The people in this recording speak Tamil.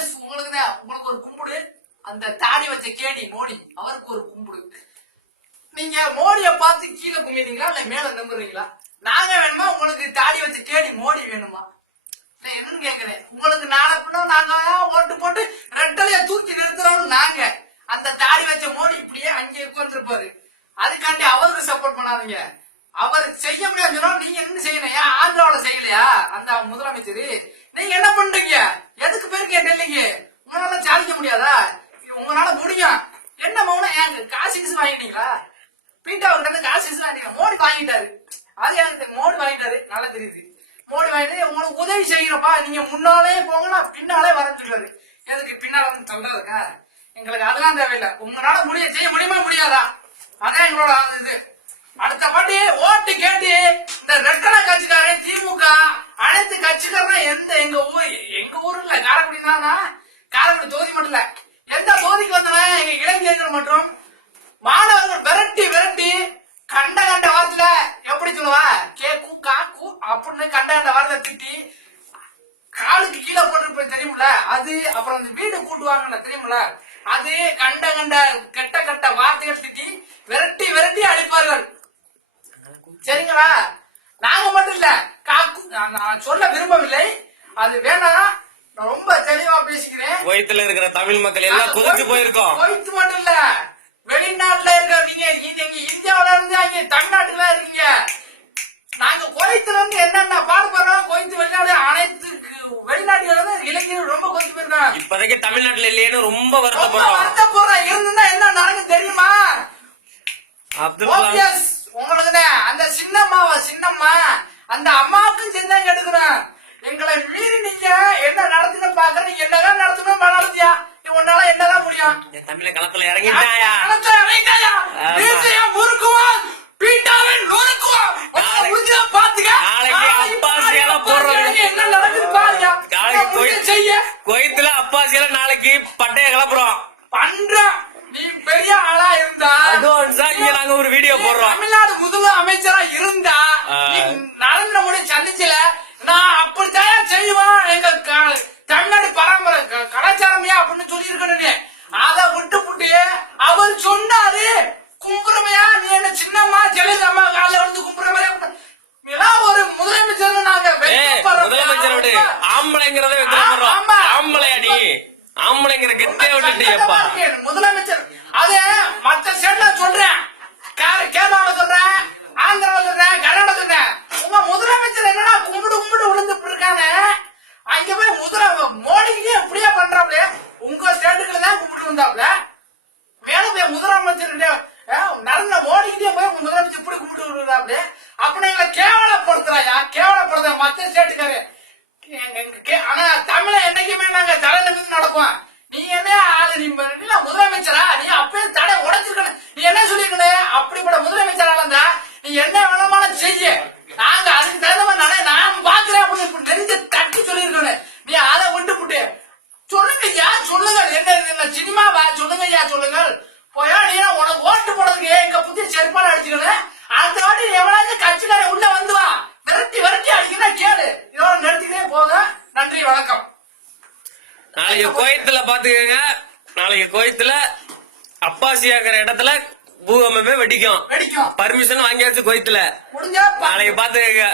ஓபிஎஸ் உங்களுக்கு ஒரு கும்பிடு. அந்த தாடி வச்ச கேடி மோடி அவருக்கு ஒரு கும்பிடு. நீங்க மோடிய பார்த்து கீழே கும்பிடுறீங்களா இல்ல மேல நம்புறீங்களா? நாங்க வேணுமா உங்களுக்கு தாடி வச்ச கேடி மோடி வேணுமா? நான் என்னன்னு கேக்குறேன். உங்களுக்கு நாளை பின்ன நாங்க ஓட்டு போட்டு ரெட்டலைய தூக்கி நிறுத்துறோம். நாங்க அந்த தாடி வச்ச மோடி இப்படியே அங்கே உட்கார்ந்துருப்பாரு. அதுக்காண்டி அவருக்கு சப்போர்ட் பண்ணாதீங்க. அவர் செய்ய முடியாது. நீங்க என்ன செய்யணும்? ஏன் ஆந்திராவில செய்யலையா அந்த முதலமைச்சர்? நீங்க என்ன பண்றீங்க? எதுக்கு பேருக்கு டெல்லிக்கு? உங்களால சாதிக்க முடியாதா? உங்களால முடியும். என்ன மௌனம்? ஏங்க காசு வாங்கிட்டீங்களா? பீட்டாவுக்கு காசு வாங்கிட்டீங்க. மோடி வாங்கிட்டாரு. அது எனக்கு மோடி வாங்கிட்டாரு. நல்லா தெரியுது. மோடி வாங்கிட்டு உங்களுக்கு உதவி செய்யறப்பா. நீங்க முன்னாலே போங்கன்னா பின்னாலே வரச்சுக்காரு. எதுக்கு பின்னால வந்து சொல்றதுக்கா? எங்களுக்கு அதெல்லாம் தேவையில்லை. உங்களால செய்ய முடியுமா முடியாதா? அதான் எங்களோட இது. அடுத்த பாட்டி ஓட்டு கேட்டு இந்த ரெட்டலை கட்சிக்காரே திமுக அனைத்து கட்சிக்காரன் எங்க ஊர்ல காரைக்குடி தான். காரைக்குடி தொகுதி மட்டும் இல்ல, எந்த தொகுதிக்கு வந்தாலும் எங்க இளைஞர்கள் மற்றும் மாணவர்கள் விரட்டி விரட்டி கண்ட வாரத்துல எப்படி சொல்லுவா கேக்கு காக்கு அப்படின்னு கண்ட வாரத்தை திட்டி காலுக்கு கீழே போட்டு தெரியுமில்ல அது. அப்புறம் அந்த வீடு கூட்டுவாங்க தெரியுமில்ல அது. கண்ட கெட்ட வார்த்தைகள் திட்டி விரட்டி விரட்டி அழிப்பார்கள். சரிங்களா? நாங்க மட்டும் இல்ல, காக்கு நான் சொல்ல விரும்பவில்லை. அது வேணா ரொம்ப தெளிவா பேசிக்கிறேன். குவைத்துல இருக்கிற தமிழ் மக்கள் எல்லாம் குதிச்சு போயிருக்கோம். குவைத்து மட்டும் இல்ல, வெளிநாட்டுல இருக்கிறவங்க இந்தியாவில இருந்து அங்க தமிழ்நாட்டுல இருக்கீங்க. நாங்க குவைத்துல இருந்து என்னென்ன பாடுபடுறோம். குவைத்து வெளிநாடு அனைத்து வெளிநாட்டுல இளைஞர்கள் ரொம்ப குறைச்சு போயிருக்காங்க. இப்போதைக்கு தமிழ்நாட்டுல இல்லையேன்னு ரொம்ப வருத்தப்படுறோம். இருந்தா என்ன நடக்கும் தெரியுமா? உங்களுக்கு அந்த சின்னம்மா அந்த அம்மாவுக்கும் சேர்ந்து எடுக்கிறேன். எங்களை மீறி நீங்க என்ன நடத்துன்னு பாக்குற. நீங்க என்னதான் நடத்தணும் நடத்தியா? உன்னால என்னதான் முடியும்? தமிழ களத்துல இறங்கிட்டாயா? முறுக்குவோம் பீட்டாவை நொறுக்குவோம். பாத்துக்க என்ன நடக்குது பாருங்க. குவைத்துல அப்பாசியால நாளைக்கு பட்டைய கிளப்புறோம் பண்றோம். நீ பெரிய ஆளா இருந்தா இங்க நாங்க ஒரு வீடியோ போடுறோம். தமிழ்நாடு முதலமைச்சரா இருந்தா நரேந்திர மோடி சந்திச்சல நான் அப்படித்தான் செய்வான். எங்க தமிழ்நாடு பரம்பரை கலாச்சாரமையா அப்படின்னு சொல்லி இருக்கணும். அதை விட்டு அவர் சொன்னாரு கும்புறமையா நீ என்ன சின்னம்மா ஜெயலலிதா காலையில வந்து கும்புறமையா ஒரு முதலமைச்சர். நாங்க முதலமைச்சர் விடு ஆம்பளைங்கிறத ஆம்பளையா நீ ஆம்பளைங்கிற கெத்தே விட்டுட்டியப்பா. முதலமைச்சர் அது மற்ற ஸ்டேட்ல சொல்றேன், கேரளாவில சொல்றேன், ஆந்திராவில சொல்றேன், கர்நாடகா சொல்றேன். உங்க முதலமைச்சர் என்னன்னா கும்பிடு விழுந்துட்டு இருக்காங்க. அங்க போய் மோடிக்கு எப்படியா பண்றாப்ல? உங்க ஸ்டேட்டுக்குள்ள தான் கும்பிடு வந்தாப்ல. மேல போய் முதலமைச்சர் நரேந்திர மோடிக்கிட்டே போய் முதலமைச்சர் இப்படி கும்பிட்டு விடுறாப்ல. அப்படி எங்களை கேவலப்படுத்துறாயா? கேவலப்படுத்த மற்ற ஸ்டேட்டுக்காரு. ஆனா தமிழ என்னைக்குமே நாங்க தலை நிமிர்ந்து நடப்போம். நீ என்ன ஆளு? நீ முதலமைச்சரா? நீ அப்பயே தடை உடைச்சிருக்கணும். நீ என்ன சொல்லிருக்கணும்? அப்படிப்பட்ட முதலமைச்சரா இருந்தா நீ என்ன வேணாலும் செய்ய. நாங்க அதுக்கு தகுந்த மாதிரி நான் பாக்குறேன் அப்படின்னு நெஞ்ச தட்டி சொல்லிருக்கணும். நீ அதை விட்டு சொல்லுங்க ஐயா, சொல்லுங்க. என்ன சினிமாவா? சொல்லுங்க ஐயா, சொல்லுங்க. போயா நீ உனக்கு ஓட்டு போடுறதுக்கு எங்க புத்திய செருப்பால அடிச்சுக்கணும். அந்த வாட்டி எவ்வளவு கட்சிக்கார உள்ள வந்துவா விரட்டி அடிக்கணும். கேளு. இதோட நிறுத்திக்கிட்டே போக. நன்றி, வணக்கம். நாளைக்கு குவைத்துல பாத்துக்கங்க. நாளைக்கு குவைத்துல அப்பாசியாக்கிற இடத்துல பூகம்பமே வெடிக்கும். பர்மிஷன் வாங்கியாச்சு குவைத்துல. முடிஞ்சா நாளைக்கு பாத்துக்கங்க.